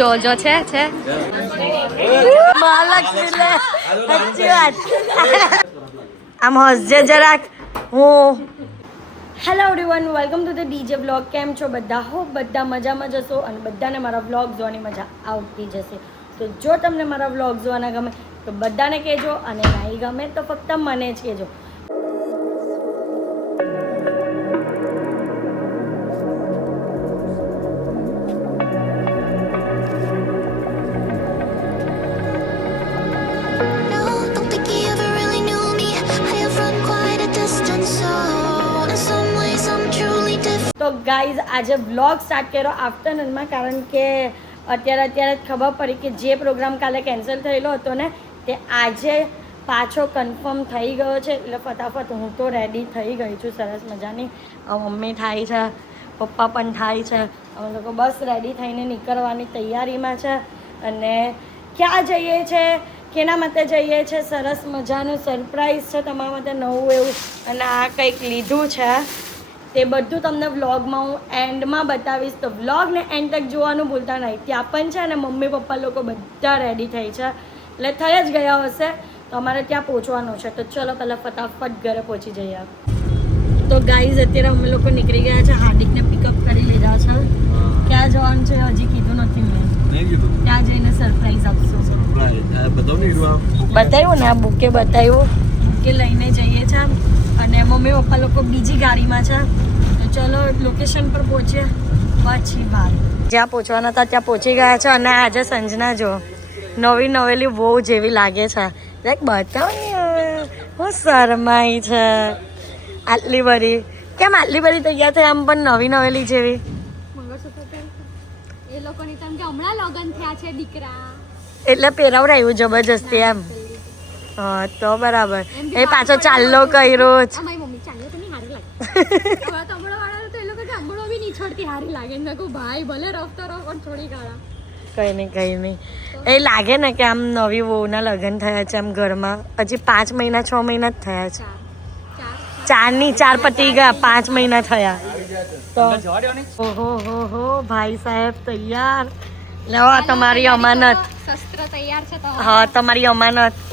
જો છે મહાલક્ષ્મી લે સાચી વાત આમ હસજે જરાક હું hello everyone welcome to the DJ blog કેમ છો બધા હો બધા મજામાં જશો અને બધાને મારા બ્લોગ જોવાની મજા આવતી જશે તો જો તમને મારા બ્લોગ જોવાના ગમે તો બધાને કહેજો અને નહીં ગમે તો ફક્ત મને જ કહેજો તો ગાઈઝ આજે વ્લોગ સ્ટાર્ટ કર્યો આફ્ટરનૂનમાં કારણ કે અત્યારે જ ખબર પડી કે જે પ્રોગ્રામ કાલે કેન્સલ થયેલો હતો ને તે આજે પાછો કન્ફર્મ થઈ ગયો છે એટલે ફટાફટ હું તો રેડી થઈ ગઈ છું સરસ મજાની મમ્મી થાય છે પપ્પા પણ થાય છે અમે લોકો બસ રેડી થઈને નીકળવાની તૈયારીમાં છે અને ક્યાં જઈએ છે કેના માટે જઈએ છે સરસ મજાનું સરપ્રાઈઝ છે તમારા માટે નવું એવું અને આ કંઈક લીધું છે તે બધું તમને વ્લોગમાં હું એન્ડમાં બતાવીશ તો વ્લોગને એન્ડ તક જોવાનું ભૂલતા નહીં ત્યાં પણ છે અને મમ્મી પપ્પા લોકો બધા રેડી થઈ છે એટલે થઈ જ ગયા હશે તો અમારે ત્યાં પહોંચવાનું છે તો ચલો પહેલાં ફટાફટ ઘરે પહોંચી જઈએ તો ગાઈઝ અત્યારે અમે લોકો નીકળી ગયા છે હાર્દિકને પિકઅપ કરી લીધા છે ક્યાં જવાનું છે હજી કીધું નથી મેં ત્યાં જઈને સરપ્રાઈઝ આપશું બતાવ્યું ને આ બુકે બતાવ્યું બુકે લઈને જઈએ છીએ અને મમ્મી પપ્પા લોકો બીજી ગાડીમાં છે તો ચલો લોકેશન પર પહોંચીએ પછી બહાર જ્યાં પહોંચવાના હતા ત્યાં પહોંચી ગયા છે અને આજે સંજના જો નવી નવેલી બહુ જેવી લાગે છે લાઈક બતાવ ને હું શરમાઈ છે આટલી બધી કેમ આટલી બધી તૈયાર થઈ આમ પણ નવી નવેલી જેવી એ લોકોની તો કે હમણાં લગન થયા છે દીકરા એટલે પહેરાવડાયું જબરજસ્તી એમ હા તો બરાબર એ પાછો ચાલ્લો કર્યો જ મારી મમ્મી ચાલ્યો તો નહીં હારી લાગે હવે તો હમણાં વાળા તો એ લોકો કે હમણાં બી નહીં છોડતી હારી લાગે ને કહું ભાઈ ભલે રફતો રફ પણ છોડી કાઢા કંઈ નહીં એ લાગે ને કે આમ નવી વહુના લગ્ન થયા છે આમ ઘરમાં હજી 5 મહિના 6 મહિના જ થયા છે 4 પતી ગયા 5 મહિના થયા તો ઓહો ભાઈ સાહેબ તૈયાર લેવા તમારી અમાનત શસ્ત્ર તૈયાર છે તો હા તમારી અમાનત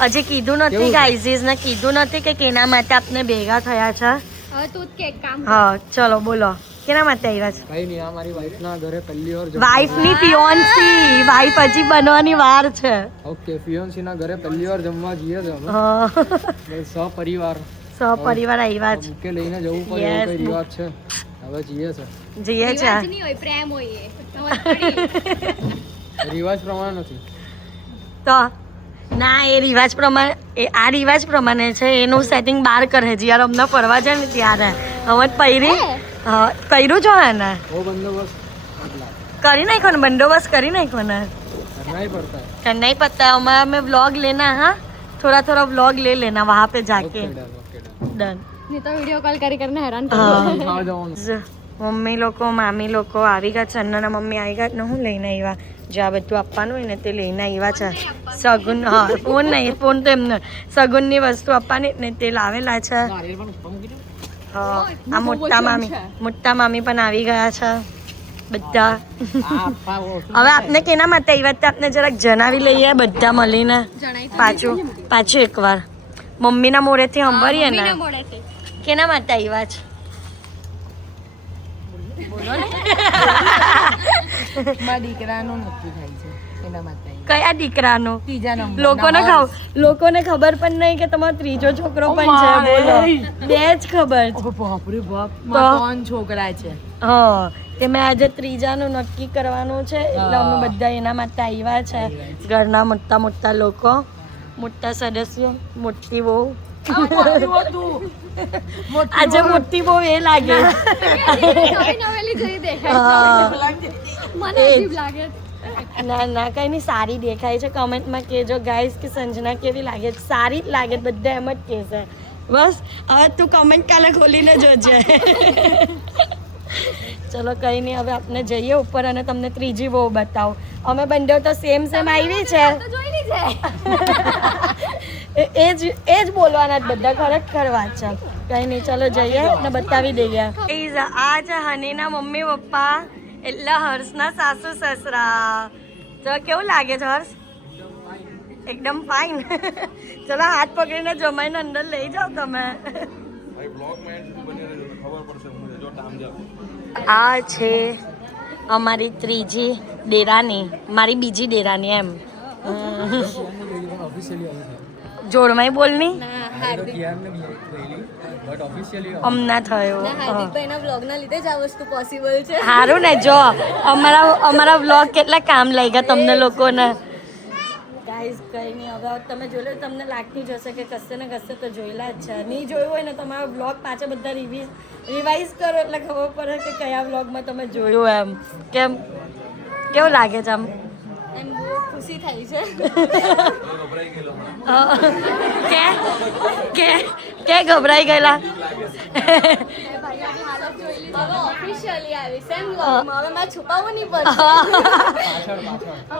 હજી કીધું નથી ગાઈઝીસ ને કીધું નથી કે કેના માટે આપને ભેગા થયા છે હવે તું જ કે કામ હા ચલો બોલો કેના માટે આવ્યા છે કઈ નહીં આ મારી વાઈફ ના ઘરે પહેલી વાર વાઈફ ની ફિયોન્સી વાઈફ હજી બનવાની વાર છે ઓકે ફિયોન્સી ના ઘરે પહેલી વાર જમવા જઈએ છે અમે હા સપરિવાર આવ્યા છે કે લઈને જવું પડે એવો કઈ રિવાજ છે હવે જઈએ છે રિવાજ નહીં હોય પ્રેમ હોય એ સમજ પડી રિવાજ પ્રમાણે નથી તો ના એ રિવાજ પ્રમાણે આ રિવાજ પ્રમાણે છે એનું સેટિંગ બહાર કરે છે યાર અમને ફરવા જાય ને ત્યારે હવે પહેરી હા કર્યું છો ને वो बंदोबस्त કરી નાખો ને બંદોબસ્ત કરી નાખો ને करना ही पड़ता है करना ही पड़ता है हमें व्लॉग लेना है थोड़ा व्लॉग ले लेना वहाँ पे जाके डन નહીં તો વિડીયો કોલ કરીને હેરાન खावा जवान મમ્મી લોકો મામી લોકો આવી ગયા છે અન્નના મમ્મી આવી ગયા ને હું લઈને આવ્યા જે આ બધું આપવાનું હોય ને તે લઈને આવ્યા છે સગુન હા ફોન નહીં ફોન તો એમને સગુનની વસ્તુ આપવાની ને તે લાવેલા છે હા આ મોટા મામી પણ આવી ગયા છે બધા હવે આપને કેના માટે આવ્યા તે આપને જરાક જણાવી લઈએ બધા મળીને પાછું એકવાર મમ્મીના મોઢેથી સાંભળીએ ને કેના માટે આવ્યા છે દીકરાનું નક્કી થાય છે એના માટે કયા દીકરાનું ત્રીજા નંબર લોકોને ખબર પણ નહીં કે તમારો ત્રીજો છોકરો પણ છે બોલો બે જ ખબર છે બાપરે બાપ 3 છોકરા છે હા તે મેં આજે ત્રીજાનું નક્કી કરવાનું છે એટલે અમે બધા એના માટે આવ્યા છે ઘરના મોટા લોકો મોટા સદસ્યો મોટી બહુ આજે મોટી બહુ એ લાગે નવેલી જઈ દેખાય મને અજીબ લાગે ના કઈ નહીં સારી દેખાય છે કમેન્ટમાં કહેજો ગાઈસ કે સંજના કેવી લાગે છે સારી જ લાગે બધા એમ જ કહેશે બસ હવે તું કમેન્ટ કાલે ખોલીને જોજે ચલો કંઈ નહીં હવે આપણે જઈએ ઉપર અને તમને ત્રીજી બહુ બતાવો અમે બંને તો સેમ આવી છે એ જ બોલવાના બધા ખરેખર વાત છે કંઈ નહીં ચલો જઈએ ને બતાવી દઈએ આ છે હનીના મમ્મી પપ્પા એટલે હર્ષના સાસુ સસરા. તો કેવું લાગે છે હર્ષ? એકદમ ફાઇન. ચલો હાથ પકડીને જમાઈને અંદર લઈ જાઓ તમે. આ છે અમારી ત્રીજી ડેરાની, મારી બીજી ડેરાની એમ. જોડમાંય બોલની હમણાં થયો. હાર્દિકભાઈના વ્લોગના લીધે જ આ વસ્તુ પોસિબલ છે. સારું ને, જો અમારા વ્લોગ કેટલા કામ લઈ ગયા તમને લોકોને. ગાઈઝ કંઈ નહીં, હવે તમે જોઈ લો, તમને લાગતું જ હશે કે કશે ને કશે તો જોયેલા જ છે. નહીં જોયું હોય ને તમારો વ્લોગ પાછા બધા રિવાઇઝ કરો એટલે ખબર પડે કે કયા વ્લોગમાં તમે જોયું એમ. કેવું લાગે છે આમ? એમ બહુ ખુશી થઈ છે. કે ગભરાઈ ગયેલા? હવે ઓફિશિયલી આવી છે એમ વ્લોગમાં. હવે મારે છુપાવવું નહીં પડશે.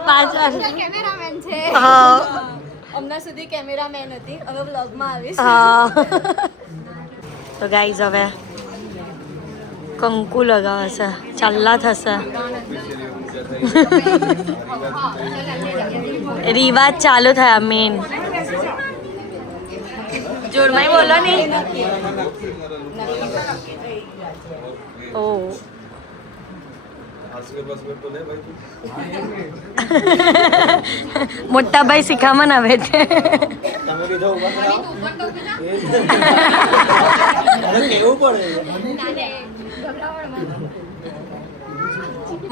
પાછળ કેમેરામેન છે. હમણાં સુધી કેમેરામેન હતી, હવે વ્લોગમાં આવીશ. તો ગાઈઝ હવે કંકુ લગાવશે, ચાલ્લા થશે. રિવાજ ચાલુ થયા મેન. જોરમાંય બોલો ને. ઓ મોટા ભાઈ શીખામાં આવે છે.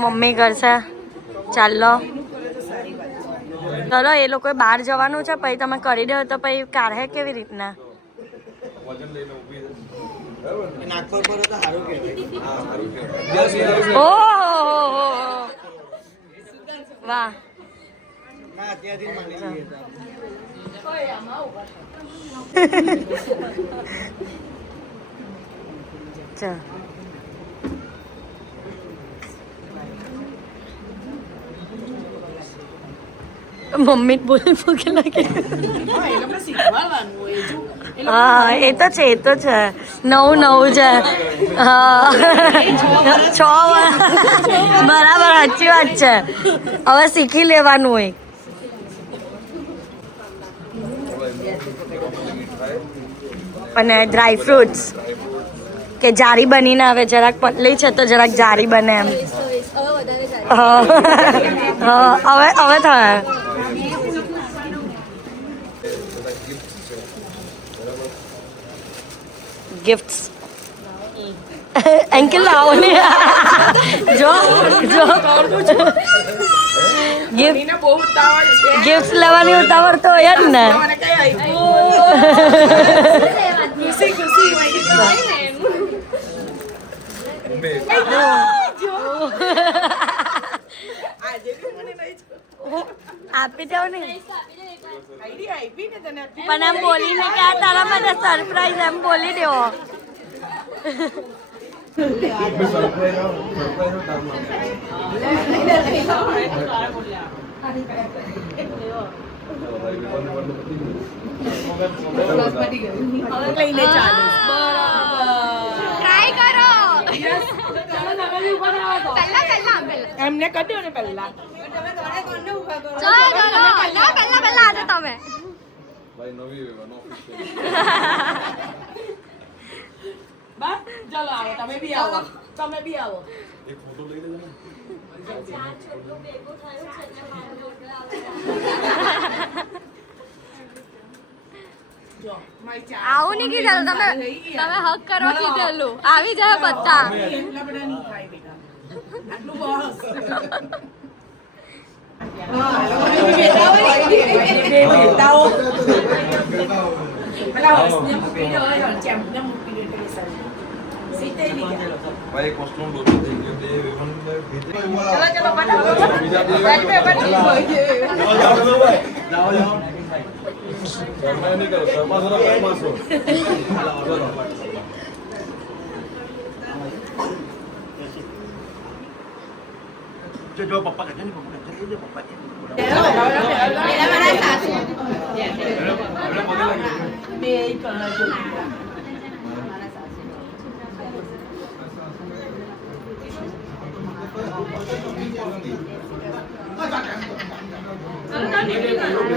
મમ્મી કરશે. ચાલો ચલો, એ લોકોએ બહાર જવાનું છે, પછી તમે કરી દો તો પછી કાઢે કેવી રીતના? ઓહો વાહ. ચાલ મમ્મી બોલ ભૂખ લાગે. હા એ તો છે, એ તો છે. નવું છે. હા 6 બરાબર, સાચી વાત છે. હવે શીખી લેવાનું હોય. અને ડ્રાય ફ્રૂટ્સ કે જારી બનીને આવે, જરાક પતલી છે તો જરાક જારી બને એમ. હવે વધારે સારી. હવે થાય. ગિફ્ટ્સ અંકલ લાવો ને. જો ગિફ્ટ લેવાની ઉતાવળ તો હોય જ ને. આપી દઉં ને, પણ એમ બોલીને કે આ તારા માટે સરપ્રાઈઝ એમ બોલી દેવો. ટ્રાય કરો. એમને કર્યો ને પહેલા. પહેલા આજે તમે બસ ચલો આવો, તમે બી આવો. એક ફોટો લઈ લેજો ને. આવું નહીં કીધેલું, તમે હક કરવા કીધેલું. આવી જાય બધા. એટલા બધા નહીં ખાય બેટા, આટલું બસ. ભાઈ એક વસ્તુ લોચો થઈ ગયો બે વેફર જો પપ્પા કહે ને પપ્પા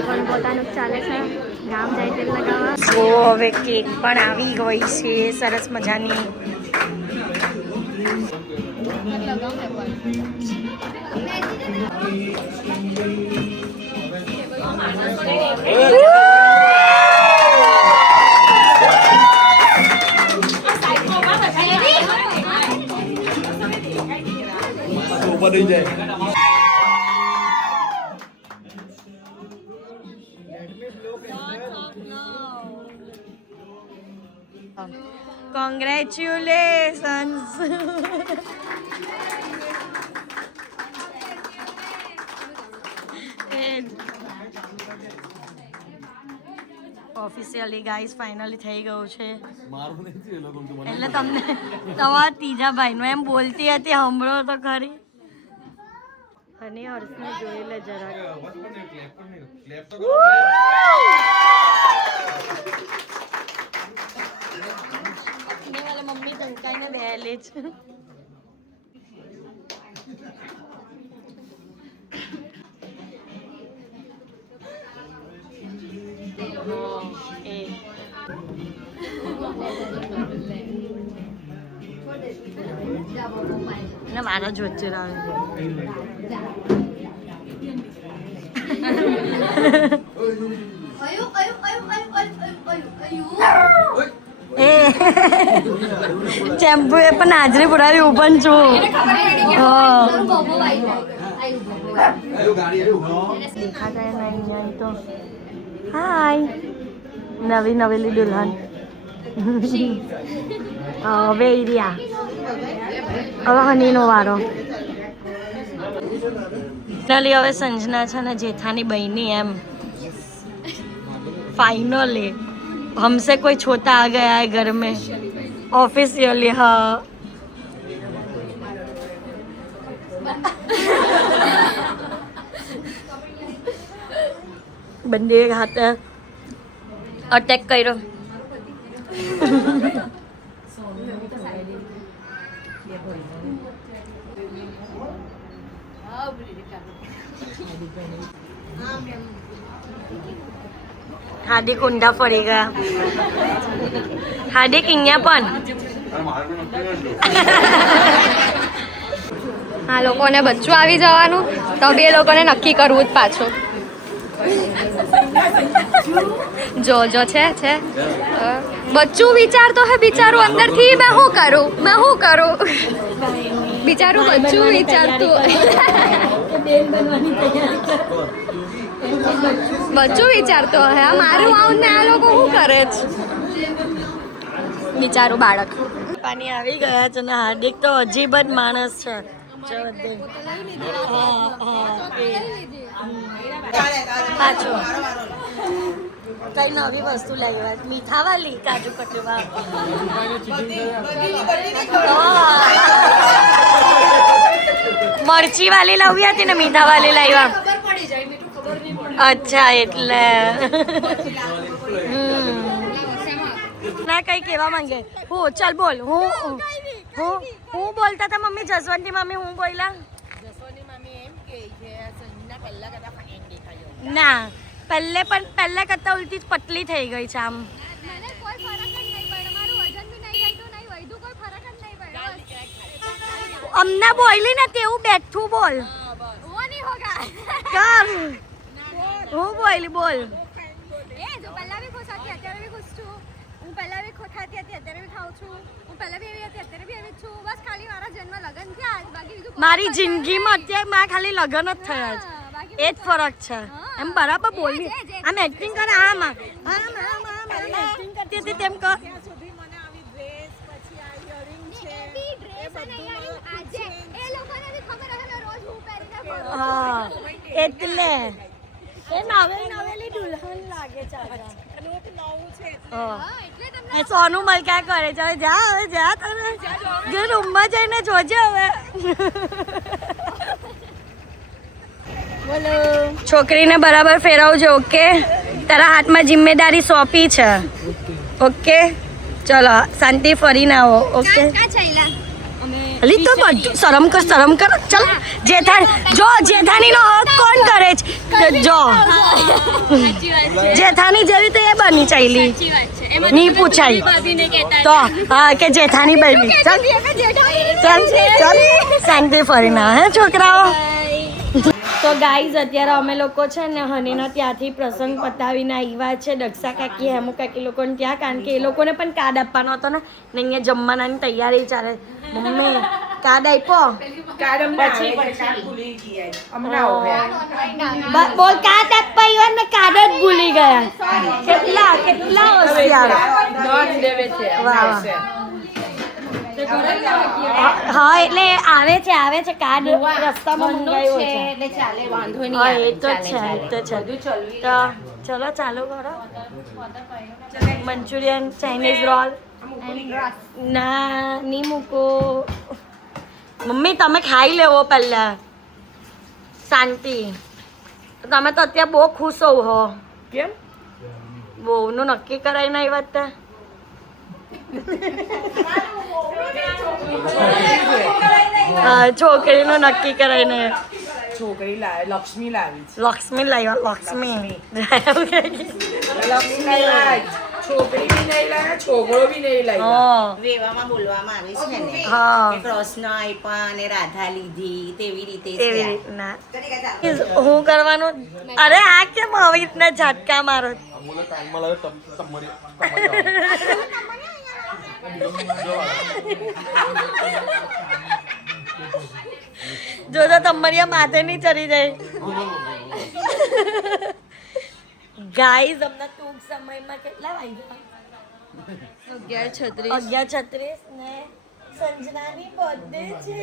પણ પોતાનું ચાલે છે ગામ જાય તેલ લગાવવા. તો હવે કેક પણ આવી ગઈ છે સરસ મજાની. Congratulations. ઓફિશિયલી ગાઈસ ફાઇનલી થઈ ગયું છે. એટલે તમને તમારા ત્રીજા ભાઈનું એમ બોલતી હતી સાંભળો તો ખરી. અને હર્ષને જોઈ લે જરાક. મમ્મી ધંકાઈને બેહેલી છે. ને મારા જ વચ્ચે આવે. ચેમ્પુ એ પણ હાજરી પુરાવી હું પણ છું. હાય નવી નવેલી દુલ્હન. હવે રહ્યા હવે હનીનો વારો. ફાઇનલી હવે સંજના છે ને જેઠાની બહેની એમ फाइनली हमसे कोई छोटा आ गया है घर में ऑफिशियली. हाँ બંને હાથે અટેક કર્યો. હાર્દિક ઊંડા પડી ગયા. હાર્દિક અહીંયા પણ આ લોકોને બચ્ચું આવી જવાનું તો બી એ લોકોને નક્કી કરવું જ પાછું. જો છે બચ્ચું વિચારતો હે બિચારું અંદરથી મેં શું કરું બિચારું બચ્ચું વિચારતું બચ્ચું વિચારતો હે મારું આવું ને આ લોકો શું કરે છે બિચારું બાળક. પાણી આવી ગયા છે ને હાર્દિક તો અજીબ જ માણસ છે. પાછો કઈ નવી વસ્તુ લાવ્યા મીઠા વાલી કાજુ કટવા. મરચી વાલી લાવી હતી ને મીઠા વાલી લાવ્યા. અચ્છા એટલે ના કઈ કેવા માંગે. હું ચાલ બોલ. હું બોલતા હતા મમ્મી જસવંતી મમ્મી હું બોલ્યા ના પહેલે કરતા ઉલટી પતલી થઈ ગઈ છે આમ. અમને બોલી ને તેવું બેઠું બોલ. કર હું બોલી બોલ. મારી જિંદગીમાં અત્યારે મારા ખાલી લગ્ન જ થયા છે એ જ ફરક છે. એમ બરાબર બોલી આમ એક્ટિંગ કરે આમ એક્ટિંગ કરતી હતી તેમ કર. હા એટલે એ નવેલી દુલ્હન લાગે છે. સોનું મલકા કરે છે. જા હવે જા તને જે રૂમમાં જઈને જોજે હવે. છોકરીને બરાબર ફેરવજો. ઓકે તારા હાથમાં જિમ્મેદારી સોંપી છે. ઓકે ચલો શાંતિ ફરીને આવો. ઓકે અમે અલી તો બધું શરમ કર ચાલ જેઠાણી નો હક કોણ કરે છે જો જેઠાણી જેવી તો એ બની ચાલી નહીં પૂછાય તો હા કે જેઠાણી બની ચાલ શાંતિ ફરી ના હે છોકરાઓ. તો ગાઈઝ અત્યારે અમે લોકો છે ને હનીનો ત્યાંથી પ્રસંગ પતાવીને આવ્યા છે દક્ષા કાકી હેમુ કાકી લોકોને ત્યાં, કારણ કે એ લોકોને પણ કાર્ડ આપવાનો હતો ને અહીંયા જમવાનાની તૈયારી ચાલે. મમ્મી કાર્ડ આપ્યો બોલ કાર્ડ આપવા આવ્યા ને કાર્ડ જ ભૂલી ગયા. કેટલા હોશિયાર. વાહ. હા એટલે આવે છે કાર્ડ રસ્તામાં મંગાવ્યો છે. હા એ તો છે તો ચલો ચાલુ કરો. મંચુરિયન ચાઇનીઝ રોલ ના નહીં મૂકો. મમ્મી તમે ખાઈ લેવો પહેલા શાંતિ. તમે તો અત્યારે બહુ ખુશ હો. કેમ બહુનું નક્કી કરાવી નહીં વાત. હા છોકરીનું નક્કી કરાઈને છોકરી લક્ષ્મી લાવી છે. લક્ષ્મી લાવ્યા લક્ષ્મી છોકરી બી નહીં લાવે છોકરો બી નહીં લાવ્યો. વેવામાં બોલવામાં આવે છે ને હા કે કૃષ્ણ આપ્યા અને રાધા લીધી તેવી રીતે એવી છે આ. રીતના હું કરવાનું. અરે આ કેમ આવી રીતના ઝાટકા મારો. જો તો તમારી માથે નહીં ચડી જાય. ગાઈઝ હમણાં ટૂંક સમયમાં કેટલા વાગ્યા 11:36 ને સંજનાની બર્થડે છે.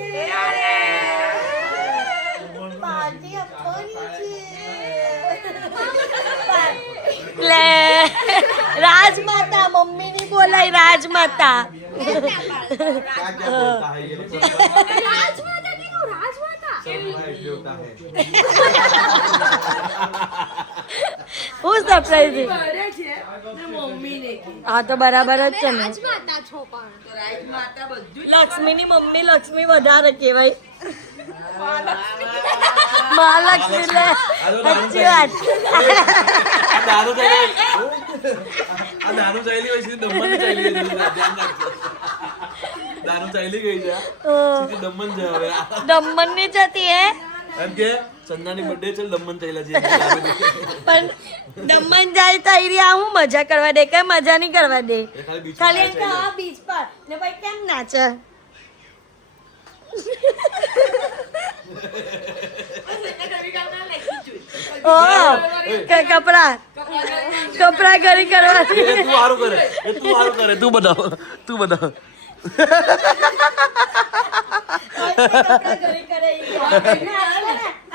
પાર્ટી આપવાની છે. લે રાજમાતા મમ્મીની બોલાય રાજમાતા. હું સરપ્રાઈઝ. હા તો બરાબર જ છે ને. લક્ષ્મીની મમ્મી લક્ષ્મી વધારે કહેવાય. મહાલક્ષ્મી લે સાચી વાત. દમણ ની જતી હે ચંદાની બર્થડે છે દમણ ચાલ્યા છે પણ દમણ જાય તો અહીંયા હું મજા કરવા દે કઈ મજા નહીં કરવા દે. ખાલી એમ કે હા બીચ પર ને ભાઈ કેમ નાચે. કપડા ઘરી કરવા. તું સારું કરે તું બતાવ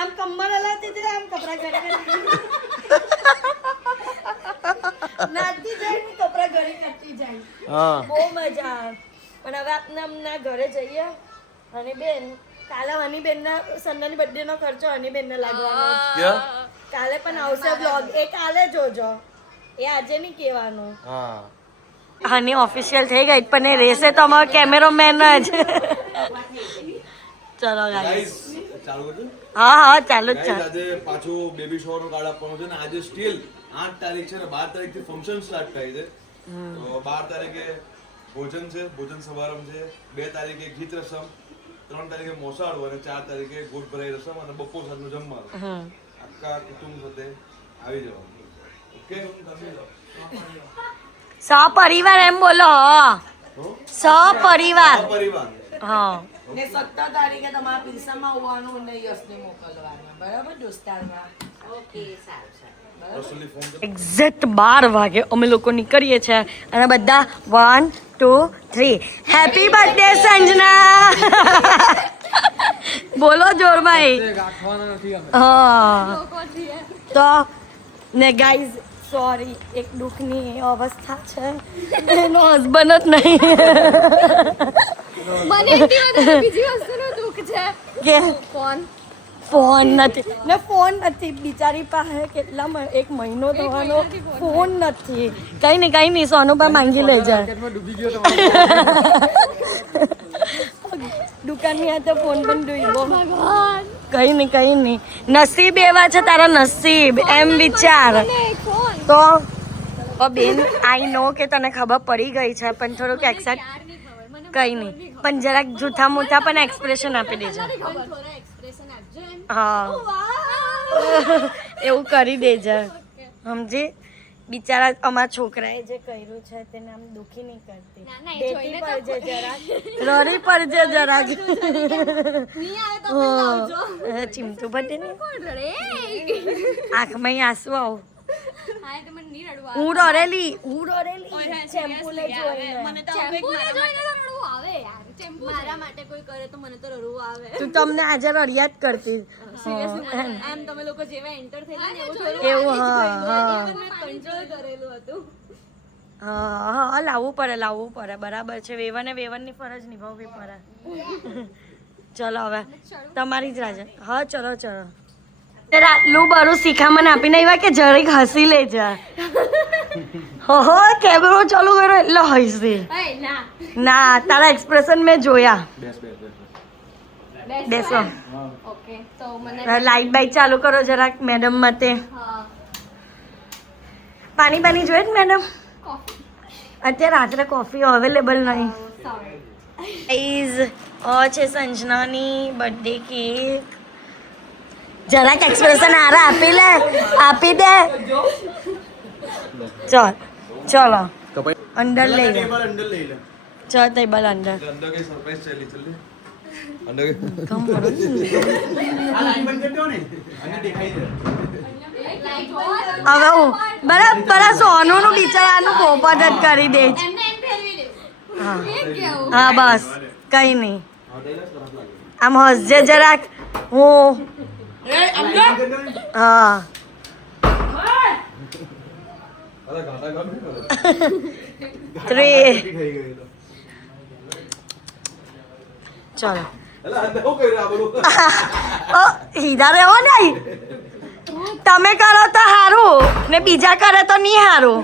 આમ કમર હલાવતી આમ કપડા ઘરે નાચતી જાય ને કપડા ઘરે કરતી જાય. બહુ મજા આવે. પણ હવે આપણે અમના ઘરે જઈએ અને બેન કાલે હની બેન ના સંદાની બર્થડે નો ખર્ચો હની બેન ને લાગવાનો. કાલે પણ આવશે બ્લોગ એ કાલે જોજો એ આજે નહીં કહેવાનું. હની ઓફિશિયલ થઈ ગઈ પણ એ રહેશે તો અમારો કેમેરામેન જ. ચલો ગાઈસ ચાલુ કરજો. હા ચાલુ જ છે. આજે પાછું બેબી શોર નું કાર્ડ આપવાનું છે ને આજે સ્ટીલ 8 તારીખ છે ને 12 તારીખ થી ફંક્શન સ્ટાર્ટ થાય છે. તો 12 તારીખે ભોજન છે, ભોજન સમારંભ છે. 2 તારીખે ગીત રસમ, 3 તારીખે મોસાળું અને 4 તારીખે ગોટ ભરાઈ રસમ અને બપોર સાંજનું જમવાનું. આખા કુટુંબ સાથે આવી જવાનું. ઓકે સપરિવાર એમ બોલો. સપરિવાર હા. ને 17 તારીખે તમારા પિલસામાં આવવાનું ને યશને મોકલવાના બરાબર દોસ્તારમાં. ઓકે સારું એક્ઝેક્ટ 12 વાગે અમે લોકો નીકળીએ છીએ અને બધા 1 2 3 હેપી બર્થડે સંજના. બોલો જોરભાઈ. હા તો ને ગાઈઝ સોરી એક દુઃખની અવસ્થા છે એનો હસબન્ડ જ નહીં. મને એટલી વધારે બીજી વસ્તુનું દુઃખ છે કે ફોન નથી બિચારી પાસે કેટલા 1 મહિનો થવાનો ફોન નથી. કઈ નહીં સોનુબા માંગી લેજે. દુકાનની આ તો ફોન પણ ડૂબ્યો ભગવાન કઈ નહીં નસીબ એવા છે તારા નસીબ એમ વિચાર ફોન તો બેન આઈ નો કે તને ખબર પડી ગઈ છે પણ થોડુંક એક્સેપ્ટ યાર નહીં ખબર મને કઈ નહીં પણ જરાક જૂઠા મૂઠા પણ એક્સપ્રેશન આપી દેજો થોડા એક્સપ્રેશન આપજો એમ હા વાહ એવું કરી દેજે સમજી બિચારા અમારા છોકરાએ જે કર્યું છે તેને આમ દુખી નહીં કરતી ના, ના, એ બેટી જોઈને પડજે જરાક રડી પડજે જરાક નહીં આવે તો પણ લાવજો ચીમતું ભટે નહીં કોણ રડે આંખમાં આંસુ આવ હા તો મને નહીં રડવા હું ડરેલી ચેમ્પુ લઈ જોઈને ચેમ્પુ ને જોઈને તો રડવું આવે યાર ચેમ્પુ મારા માટે કોઈ કરે તો મને તો રડવું આવે તું તમને આજે રડિયા જ કરતી એમ તમે લોકો જેવા એન્ટર થયેલા ને એવું એવું હા કંટ્રોલ કરેલું હતું હા લાવવું પડે બરાબર છે વેવનની ફરજ નિભાવવી પડે ચલો હવે તમારી જ રાજા હા ચલો આટલું બરું શિખામણ આપીને આવ્યા કે જરીક હસી લેજે હો કેમેરો ચાલુ કર્યો એટલે હસી ના તારા એક્સપ્રેશન મેં જોયા બેસો ઓકે તો મને લાઈટ બાઈટ ચાલુ કરો જરાક મેડમ માટે હા પાણી બાની જોઈએ ને મેડમ કોફી અત્યારે રાત્રે કોફી અવેલેબલ નહીં સોરી ગાઈઝ છે સંજનાની બર્થડે કેક જરાક એક્સપ્રેશન આરા આપી દે ચલો અંદર લઈ લે ચલ ટેબલ અંદર अंदर के सरप्राइज चली चल अंदर के કમ કરો હવે હું બરાબર સોનુનું બિચારાનું પોપટ જ કરી દે છે એમને એમ ફેરવી દેવું હા એ કેવું હા બસ કઈ નહીં આમ હસજે જરાક હું હા अरे गाना गा 3 ચલો अरे अंदर हो गई बोलो ઓ હીરા રહેવો નહીં તમે કરો તો સારું ને બીજા કરે તો નહીં સારું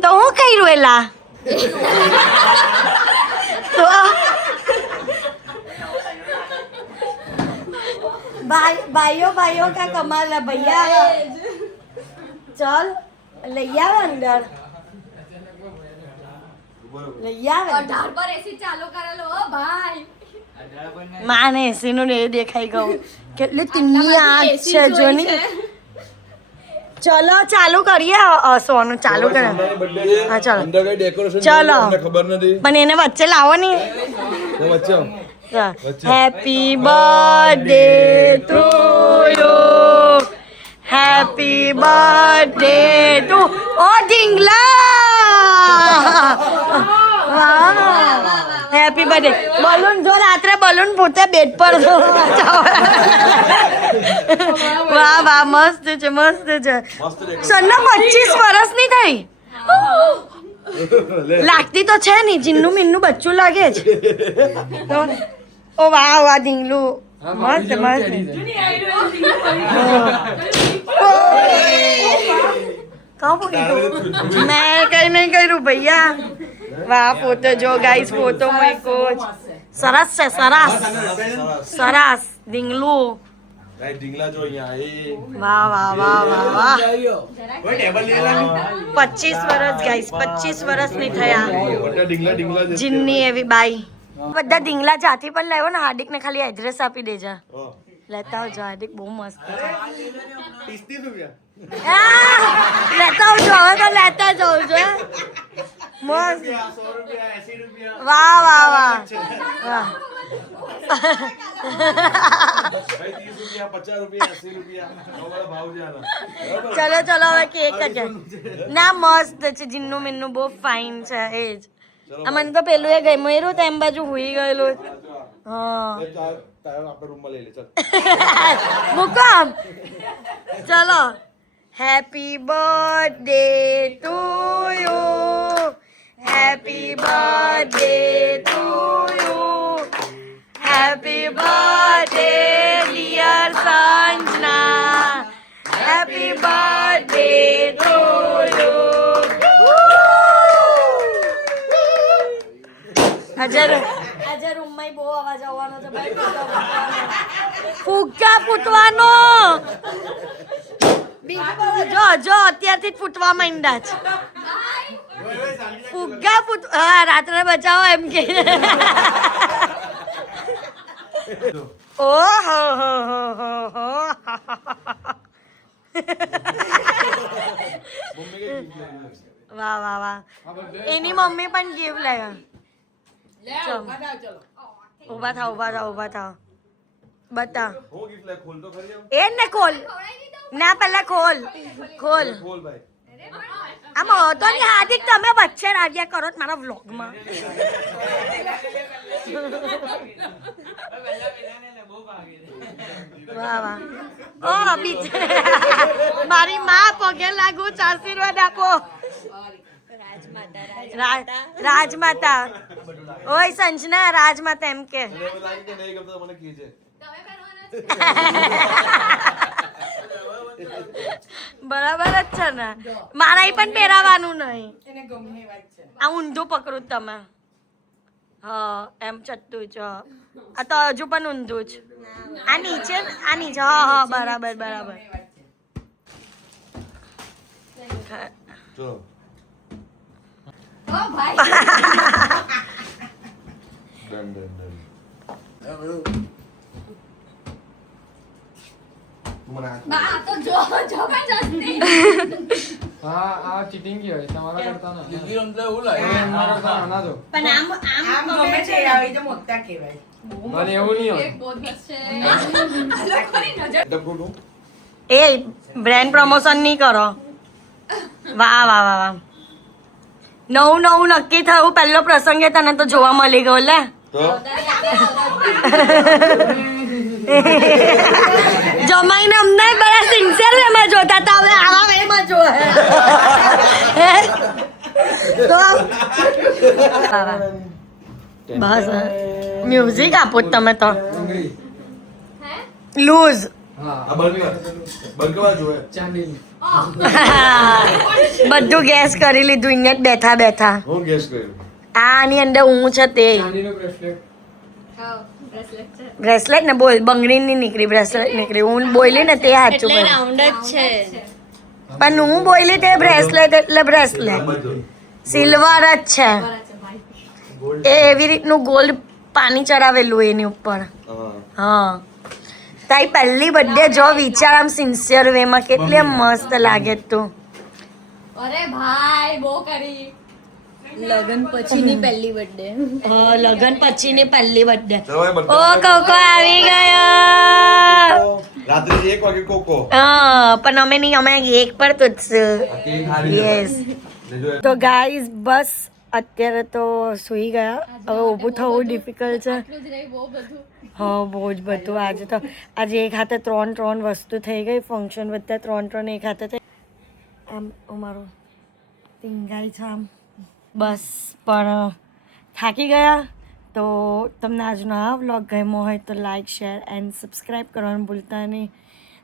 તો હું કર્યું એલા તો ભાઈઓ કા કમાલ હે ભૈયા ચલ લઈ આવે અંદર લઈ આવે 18 પર એસી ચાલુ કરેલો ઓ ભાઈ માને એસી નું ને એ દેખાઈ ગયું કેટલી તીની આંખ છે જોની ચલો ચાલુ કરીએ સોનું ચાલુ કરે હા ચલો अंदर का डेकोरेशन चलो। खबर नहीं પણ એને વચ્ચે લાવો ને वो बच्चा happy birthday to you happy birthday to ઓ ઢીંગલા હેપી બર્થડે બલૂન જો રાત્રે બલૂન ફૂટે બેડ પર જો વાહ મસ્ત છે मस्त સન્ના 25 વર્ષની થઈ લાગતી તો છે નહીં જીન્નું મીનનું બચ્ચું લાગે છે તો ઓ વાહ ઢીંગલું મસ્ત મેં કઈ નહીં કર્યું ભૈયા વાહ ફોટો જો ગાઈસ ફોટો મૂક્યો સરસ છે સરસ ઢીંગલું भाई डिंगला जो यहाँ है વાહ 25 વર્ષ ગાઈસ 25 વર્ષની થયા बड़ा डिंगला डिंगला जैसे જીનની એવી બાઈ બધા ઢીંગલા જાતી પણ લાવ્યો ને હાર્દિકને ખાલી એડ્રેસ આપી દેજા લેતા આવજો હાર્દિક બહુ મસ્ત છે 30 रुपया લેતા આવજો હવે તો લેતા જવું છે મસ્ત 100 रुपया 80 रुपया વાહ भाई 30 रुपया 50 रुपया 80 रुपया वाला भाव जाना ચલો હવે કેક જ ના મસ્ત છે જીન્નું મીનનું બહુ ફાઇન છે એ જ મને તો પેલું એ ગમ્યું તો એમ બાજુ હુઈ ગયેલું હા अपने रूम में ले ले चल મુકામ ચલો happy birthday to you happy birthday to you happy birthday dear Sanjana happy birthday to you આજે રૂમમાં બહુ અવાજ આવવાનો છે ફુગ્ગા ફૂટવાનો જો જો અત્યારથી જ ફૂટવા માંડ્યા છે ફુગ્ગા ફૂટ હા રાત્રે બચાવો એમ કે ઓહો હો હો હો હો વાહ વાહ વાહ એની મમ્મી પણ ગિફ્ટ લાવ્યા ઉભા થાવ બતા હું ગિફ્ટ લે ખોલ તો ખરી આમ. એ ને ખોલ ના પેલા ખોલ ખોલ ભાઈ. આમ હતો ને હાર્દિક તમે વચ્ચે રાગ્યા કરો છો મારા વ્લોગમાં વાહ વાહ ઓ મારી માં પગે લાગુ આશીર્વાદ આપો રાજમાતા ઓય સંજના રાજમાતા એમ કે મને એવું લાગે કે નહીં ગમતો તો મને કહેજે. બરાબર જ છે ને મારા પણ પહેરાવાનું નહીં એને ગમે એ વાત છે આ ઊંધું પકડું તમે હા એમ ચત્તું છે આ તો હજુ પણ ઊંધું જ આ નીચે હા હા બરાબર બરાબર ચલો ઓ ભાઈ ડન. મને બા તો જો જબરજસ્તી હા આ ચીટિંગ કી હોય તમારા કરતા ના દીદી અમને એવું લાગે મારા કરતા નાના જો પણ આમ ગમે છે આવી રીતે મોટા કહેવાય મને એવું નહીં હોય એક બહુ મસ્ત છે આ લોકોની નજર એટલે ફૂટું. એ બ્રાન્ડ પ્રમોશન નહીં કરો વાહ વાહ વાહ વાહ નવું નક્કી થયું પહેલો પ્રસંગે તને તો જોવા મળી ગયો લે તો જમાઈને અમને બધા સિન્સિયર વેમાં જોતા હતા હવે આવા વેમાં જોવે તો બસ મ્યુઝિક આપો જ તમે તો લૂઝ હા આ બંકવા જોવે. ચાંદીની બધું ગેસ કરી લીધું અહીંયા જ બેઠા બેઠા હું ગેસ કર્યું. આની અંદર હું છે તે ચાંદીનો બ્રેસલેટ હા બ્રેસલેટ છે બ્રેસલેટ ને બોલ બંગડી ની નીકળી બ્રેસલેટ નીકળી હું બોલી ને તે સાચું બોલ પણ હું બોલી તે બ્રેસલેટ એટલે બ્રેસલેટ આ બાજુ. સિલ્વર જ છે બરાબર છે ભાઈ એ એવી રીતનું ગોલ્ડ પાણી ચડાવેલું એની ઉપર હા. હા તારી પહેલી બર્થડે જો વિચાર આમ સિન્સિયર વેમાં કેટલી આમ મસ્ત લાગે તું અરે ભાઈ બહુ કરી લગન પછીની પહેલી બર્થડે ચલો ભાઈ, બંધ ઓ કરો. કોકો આવી ગયો રાત્રે 1 વાગે કોકો. હા પણ અમે નહીં અમે એક પર તો જ આ કેક હારી છે યસ ભાઈ. લેજો. તો ગાઈઝ બસ અત્યારે તો સૂઈ ગયા હવે ઊભું થવું ડિફિકલ્ટ છે એટલું જ રહી બહુ બધું હા બહુ જ બધું આજે એક હાથે ત્રણ વસ્તુ થઈ ગઈ ફંક્શન બધા ત્રણ એક હાથે થઈ આમ અમારું ટીંગાઈ છે આમ બસ પણ થાકી ગયા તો તમને આજનો આ વ્લોગ ગમ્યો હોય તો લાઈક શેર એન્ડ સબસ્ક્રાઈબ કરવાનું ભૂલતા નહીં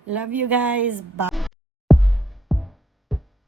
લવ યુ ગાઈઝ બાય